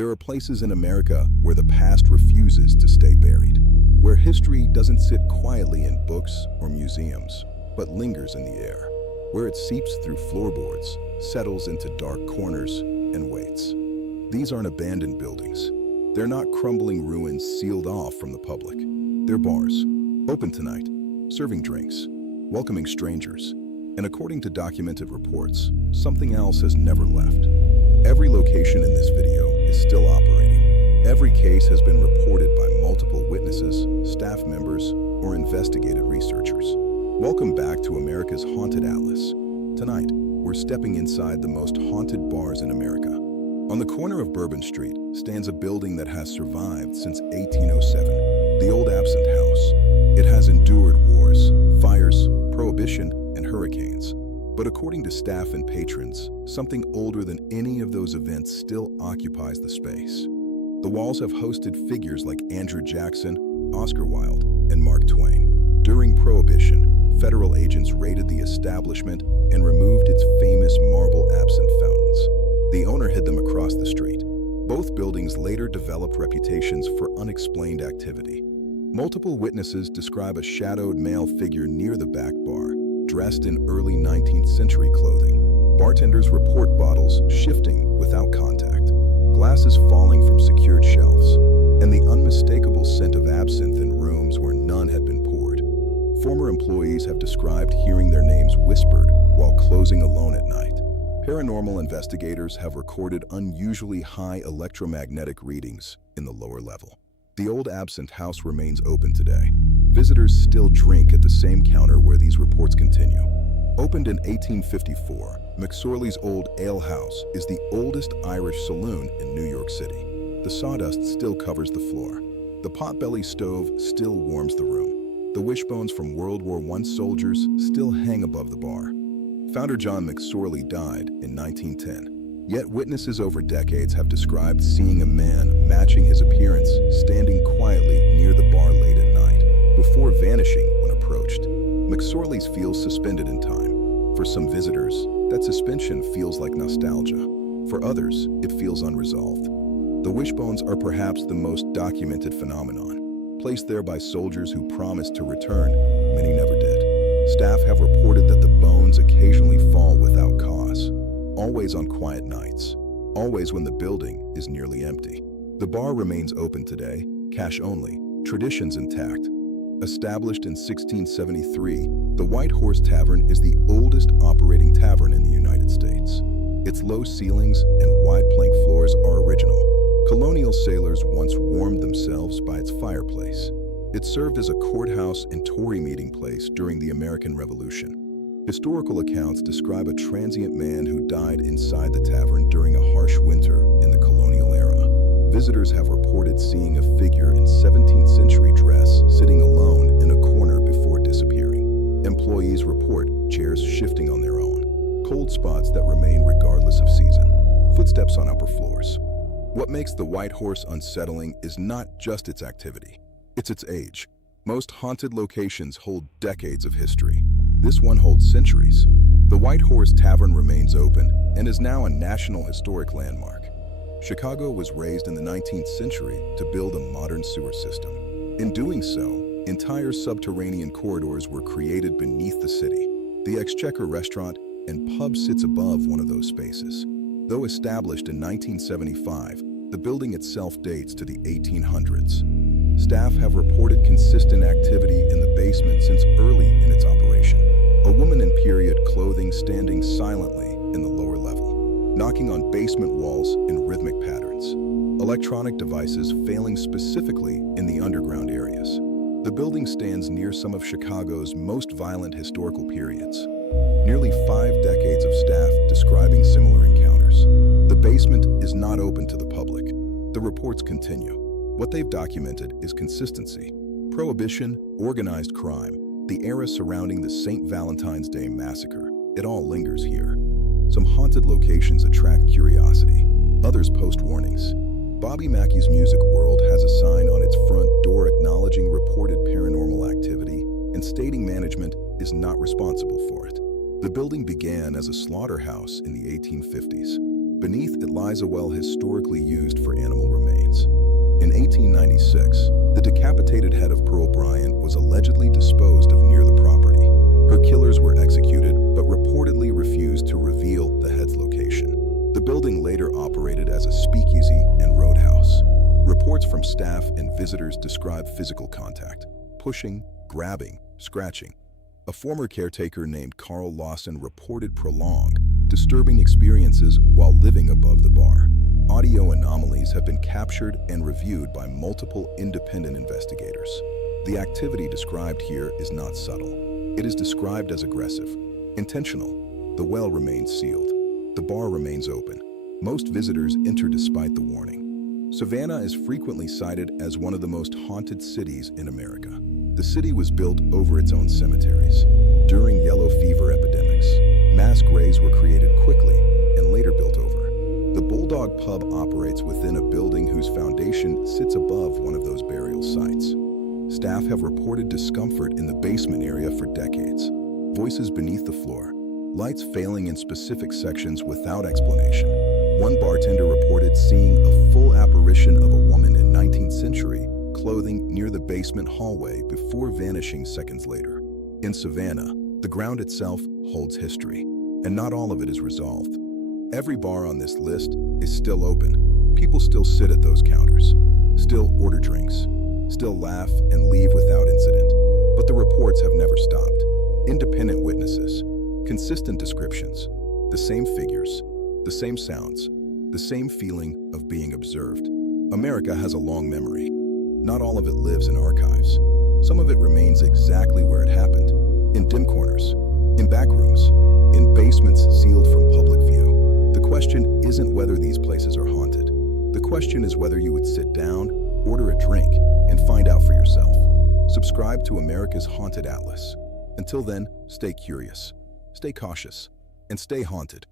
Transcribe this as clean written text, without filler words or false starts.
There are places in America where the past refuses to stay buried, where history doesn't sit quietly in books or museums, but lingers in the air, where it seeps through floorboards, settles into dark corners, and waits. These aren't abandoned buildings. They're not crumbling ruins sealed off from the public. They're bars, open tonight, serving drinks, welcoming strangers, and according to documented reports, something else has never left. Every location in this video is still operating. Every case has been reported by multiple witnesses, staff members, or investigative researchers. Welcome back to America's Haunted Atlas. Tonight, we're stepping inside the most haunted bars in America. On the corner of Bourbon Street stands a building that has survived since 1807, the Old Absinthe House. It has endured wars, fires, prohibition, and hurricanes. But according to staff and patrons, something older than any of those events still occupies the space. The walls have hosted figures like Andrew Jackson, Oscar Wilde, and Mark Twain. During Prohibition, federal agents raided the establishment and removed its famous marble absinthe fountains. The owner hid them across the street. Both buildings later developed reputations for unexplained activity. Multiple witnesses describe a shadowed male figure near the back bar, dressed in early 19th century clothing. Bartenders report bottles shifting without contact, glasses falling from secured shelves, and the unmistakable scent of absinthe in rooms where none had been poured. Former employees have described hearing their names whispered while closing alone at night. Paranormal investigators have recorded unusually high electromagnetic readings in the lower level. The Old Absinthe House remains open today. Visitors still drink at the same counter where these reports continue. Opened in 1854, McSorley's Old Ale House is the oldest Irish saloon in New York City. The sawdust still covers the floor. The potbelly stove still warms the room. The wishbones from World War I soldiers still hang above the bar. Founder John McSorley died in 1910, yet witnesses over decades have described seeing a man matching his appearance standing quietly near the bar late at night, before vanishing when approached. McSorley's feels suspended in time. For some visitors, that suspension feels like nostalgia. For others, it feels unresolved. The wishbones are perhaps the most documented phenomenon. Placed there by soldiers who promised to return, many never did. Staff have reported that the bones occasionally fall without cause, always on quiet nights, always when the building is nearly empty. The bar remains open today, cash only, traditions intact. Established in 1673, the White Horse Tavern is the oldest operating tavern in the United States. Its low ceilings and wide plank floors are original. Colonial sailors once warmed themselves by its fireplace. It served as a courthouse and Tory meeting place during the American Revolution. Historical accounts describe a transient man who died inside the tavern during a harsh winter in the colonial era. Visitors have reported seeing a figure in 17th century dress sitting alone in a corner before disappearing. Employees report chairs shifting on their own, cold spots that remain regardless of season, footsteps on upper floors. What makes the White Horse unsettling is not just its activity. It's its age. Most haunted locations hold decades of history. This one holds centuries. The White Horse Tavern remains open and is now a National Historic Landmark. Chicago was raised in the 19th century to build a modern sewer system. In doing so, entire subterranean corridors were created beneath the city. The Exchequer restaurant and pub sits above one of those spaces. Though established in 1975, the building itself dates to the 1800s. Staff have reported consistent activity in the basement since early in its operation. A woman in period clothing standing silently in the lower level, knocking on basement walls in rhythmic patterns. Electronic devices failing specifically in the underground areas. The building stands near some of Chicago's most violent historical periods. Nearly 5 decades of staff describing similar encounters. The basement is not open to the public. The reports continue. What they've documented is consistency. Prohibition, organized crime, the era surrounding the St. Valentine's Day massacre. It all lingers here. Some haunted locations attract curiosity. Others post warnings. Bobby Mackey's Music World has a sign on its front door acknowledging reported paranormal activity and stating management is not responsible for it. The building began as a slaughterhouse in the 1850s. Beneath it lies a well historically used for animal 1996, the decapitated head of Pearl Bryant was allegedly disposed of near the property. Her killers were executed, but reportedly refused to reveal the head's location. The building later operated as a speakeasy and roadhouse. Reports from staff and visitors describe physical contact: pushing, grabbing, scratching. A former caretaker named Carl Lawson reported prolonged, disturbing experiences while living above the bar. Audio anomalies have been captured and reviewed by multiple independent investigators. The activity described here is not subtle. It is described as aggressive, intentional. The well remains sealed. The bar remains open. Most visitors enter despite the warning. Savannah is frequently cited as one of the most haunted cities in America. The city was built over its own cemeteries. During yellow fever epidemics, mass graves were created quickly and later built over. The Bulldog Pub operates within a building whose foundation sits above one of those burial sites. Staff have reported discomfort in the basement area for decades. Voices beneath the floor, lights failing in specific sections without explanation. One bartender reported seeing a full apparition of a woman in 19th century clothing near the basement hallway before vanishing seconds later. In Savannah, the ground itself holds history, and not all of it is resolved. Every bar on this list is still open. People still sit at those counters, still order drinks, still laugh and leave without incident. But the reports have never stopped. Independent witnesses, consistent descriptions, the same figures, the same sounds, the same feeling of being observed. America has a long memory. Not all of it lives in archives. Some of it remains exactly where it happened, in dim corners, in back rooms, in basements sealed from public view. The question isn't whether these places are haunted. The question is whether you would sit down, order a drink, and find out for yourself. Subscribe to America's Haunted Atlas. Until then, stay curious, stay cautious, and stay haunted.